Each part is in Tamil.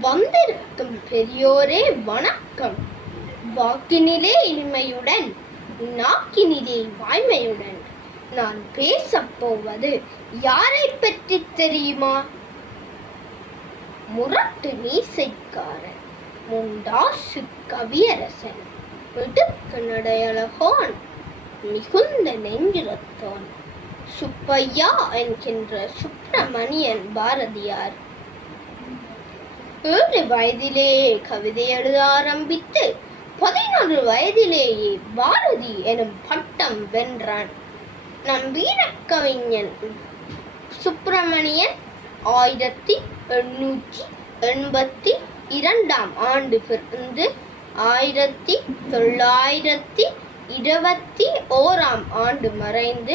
வந்திருக்கும் பெரியோரே வணக்கம். வாக்கினிலே இனிமையுடன், நாக்கினிலே வாய்மையுடன் நான் பேசப் போவது யாரை பற்றி தெரியுமா? முரட்டு மீசைக்காரன், முண்டாசு கவியரசன், மிடுக்கு நடையழகோன், மிகுந்த நெஞ்சுரத்தோன், சுப்பையா என்கின்ற சுப்பிரமணியன் பாரதியார். 7 வயதிலேயே கவிதை எழுத ஆரம்பித்து 11 வயதிலேயே பாரதி எனும் பட்டம் வென்றான். நம் வீரக்கவிஞன் சுப்பிரமணியன் 1882 ஆண்டு பிறந்து 1921 ஆண்டு மறைந்து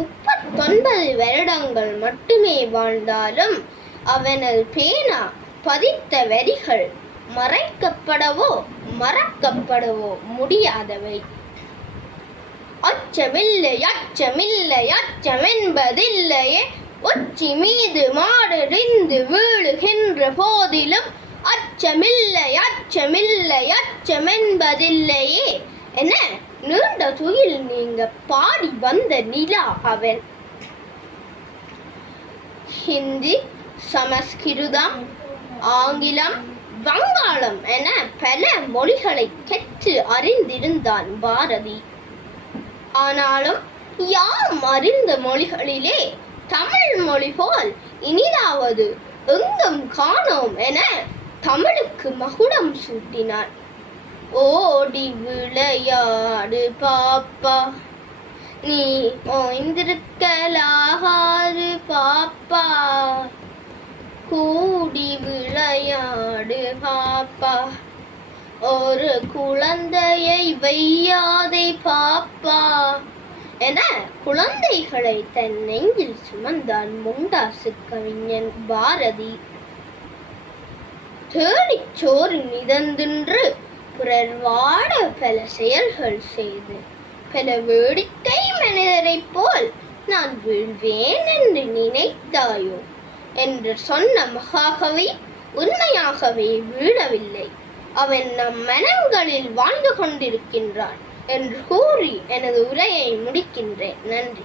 39 வருடங்கள் மட்டுமே வாழ்ந்தாலும் அவனது பேனா பதித்த வரிகள் மறைக்கப்படவோ மறக்கப்படவோ முடியாதவை. அச்சமில்லை அச்சமில்லை அச்சமென்பதில்லையே, உச்சி மீது மாடறிந்து வீழுகின்ற போதிலும் அச்சமில்லை அச்சமில்லை அச்சமென்பதில்லையே என நீண்ட துயில் நீங்க பாடி வந்த நிலா அவன். ஹிந்தி, சமஸ்கிருதம், ஆங்கிலம், வங்காளம் என பல மொழிகளை கற்று அறிந்திருந்தான் பாரதி. ஆனாலும் யாம் அறிந்த மொழிகளிலே தமிழ் மொழி போல் இனிதாவது எங்கும் காணோம் என தமிழுக்கு மகுடம் சூட்டினான். ஓடி விளையாடு பாப்பா, நீ ஓய்ந்திருக்கலாகாது பாப்பா, கூடி விளையாடு பாப்பா, ஒரு குழந்தையை வையாதே பாப்பா என குழந்தைகளை தன் நெஞ்சில் சுமந்தான் முண்டாசு கவிஞன் பாரதி. தேடிச்சோறு மிதந்தின்று பிறர் வாட பல செயல்கள் செய்து பல வேடிக்கை மனிதரைப் போல் நான் வீழ்வேன் என்று நினைத்தாயோ என்று சொன்ன மகாகவி உண்மையாகவே வீழவில்லை. அவன் நம் மனங்களில் வாழ்ந்து கொண்டிருக்கின்றான் என்று கூறி எனது உரையை முடிக்கின்றேன். நன்றி.